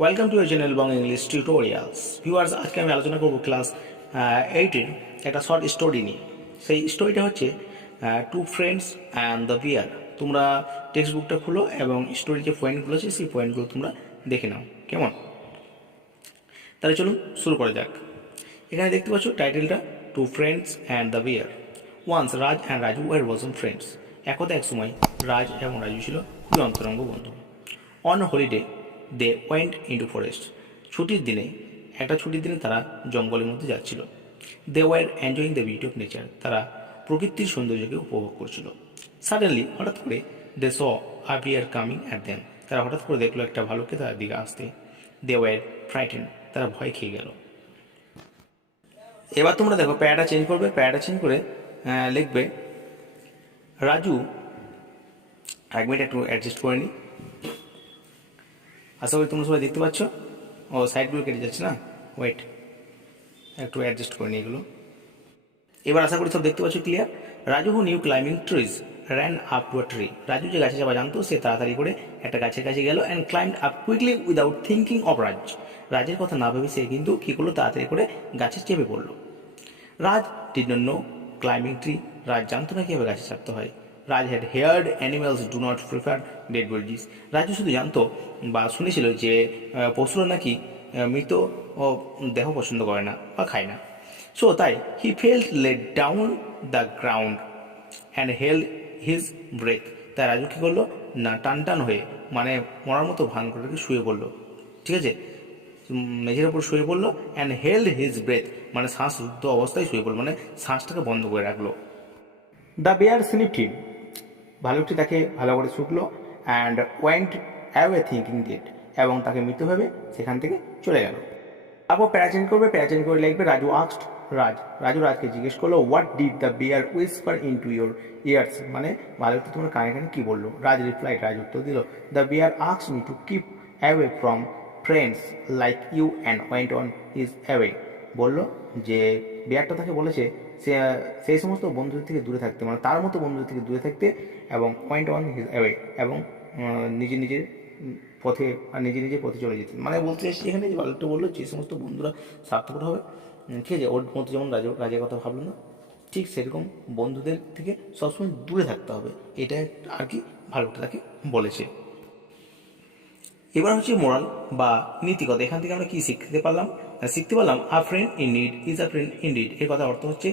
Welcome to your channel Bong English tutorials. Viewers, আজকে আমি আলোচনা করব ক্লাস 8-এর একটা শর্ট স্টোরি নিয়ে। সেই স্টোরিটা হচ্ছে two friends and the bear. তোমরা টেক্সট বুকটা খুলো এবং স্টোরির যে পয়েন্টগুলো আছে সেই পয়েন্টগুলো তোমরা দেখে নাও, কেমন? তাহলে চলুন শুরু করা যাক। এখানে দেখতে পাচ্ছ টাইটেলটা two friends and the bear. Once Raj and Raju were bosom friends. একদা এক সময় রাজ এবং রাজু ছিল খুবই অন্তরঙ্গ বন্ধু। On holiday they went into forest. ছুটির দিনে তারা জঙ্গলের মধ্যে যাচ্ছিল। They were enjoying the beauty of nature. তারা প্রকৃতির সৌন্দর্যকে উপভোগ করছিল। সাডেনলি, হঠাৎ করে, they saw a bear coming at them. তারা হঠাৎ করে দেখলো একটা ভালুককে তার দিকে আসতে। They were frightened. তারা ভয় খেয়ে গেল। এবার তোমরা দেখো, প্যারাটা চেঞ্জ করে লিখবে রাজু। এক মিনিট একটু অ্যাডজাস্ট করে নিই। আশা করি তোমরা সবাই দেখতে পাচ্ছ। ও, সাইডগুলো কেটে যাচ্ছে না, ওয়েট, একটু অ্যাডজাস্ট করে নিই এগুলো। এবার আশা করি সব দেখতে পাচ্ছ clear. Raju who knew climbing trees ran up to a tree. Raju যে গাছে যাওয়া জানতো, সে তাড়াতাড়ি করে একটা গাছের কাছে গেল and climbed up quickly without thinking of Raj. রাজের কথা না ভেবে সে কিন্তু কী করলো, তাড়াতাড়ি করে গাছে চেপে পড়লো। Raj did not know climbing tree. Raj জানতো না কীভাবে গাছে চাপতে হয়। Raj had heard animals do not prefer dead bodies. Raju শুধু জানতো বা শুনেছিল যে পশুরা নাকি মৃত ও দেহ পছন্দ করে না বা খায় না। সো তাই he felt let down the ground and held his breath. তাই রাজু কী করলো না, টান হয়ে, মানে মরার মতো ভান করে শুয়ে পড়লো। ঠিক আছে, মেঝের ওপর শুয়ে পড়লো অ্যান্ড হেল্ড হিজ ব্রেথ, মানে শ্বাসরুদ্ধ অবস্থায় শুয়ে পড়লো, মানে শ্বাসটাকে বন্ধ করে রাখলো। The bear sniffed him. ভালুকটি তাকে ভালো করে শুকলো and went away thinking dead, এবং তাকে মৃত ভেবে সেখান থেকে চলে গেল। তারপর প্যারাচেঞ্জ করে লিখবে রাজু আস্কড রাজকে জিজ্ঞেস করলো what did the bear whisper in to your ears, মানে ভালুকটি তোমার কানে কানে কী বললো। রাজ উত্তর দিল, the bear asked me to keep away from friends like you and went on his away. বললো যে বিয়ারটা তাকে বলেছে সেই সমস্ত বন্ধুদের থেকে দূরে থাকতে, মানে তার মতো বন্ধুদের থেকে দূরে থাকতে, এবং ওয়েন্ট অন হিজ অ্যাওয়ে, এবং নিজের পথে চলে যেতে। মানে বলতে চাইছি এখানে যে ভালুকটা বললো যে সমস্ত বন্ধুরা স্বার্থপর হবে, ঠিক আছে, ওর মতো যেমন রাজের কথা ভাবলো না, ঠিক সেরকম বন্ধুদের থেকে সবসময় দূরে থাকতে হবে, এটা আর কি ভালুকটা তাকে বলেছে। এবার হচ্ছে মোরাল বা নীতিকথা। এখান থেকে আমরা কি শিখতে পারলাম আ friend in need is a friend in deed. এর কথা অর্থ হচ্ছে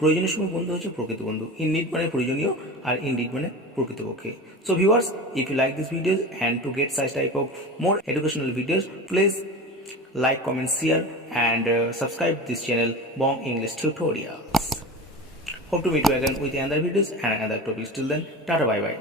প্রয়োজনীয় সময় বন্ধু হচ্ছে প্রকৃত বন্ধু। ইন নিড মানে প্রয়োজনীয়, আর ইন ডিড মানে প্রকৃতপক্ষে। So viewers, if you like this videos and to get such type of more educational videos, please like, comment, share and subscribe this channel Bong English Tutorials. Hope to meet you again with another videos and another topics. Till then, tata, bye bye.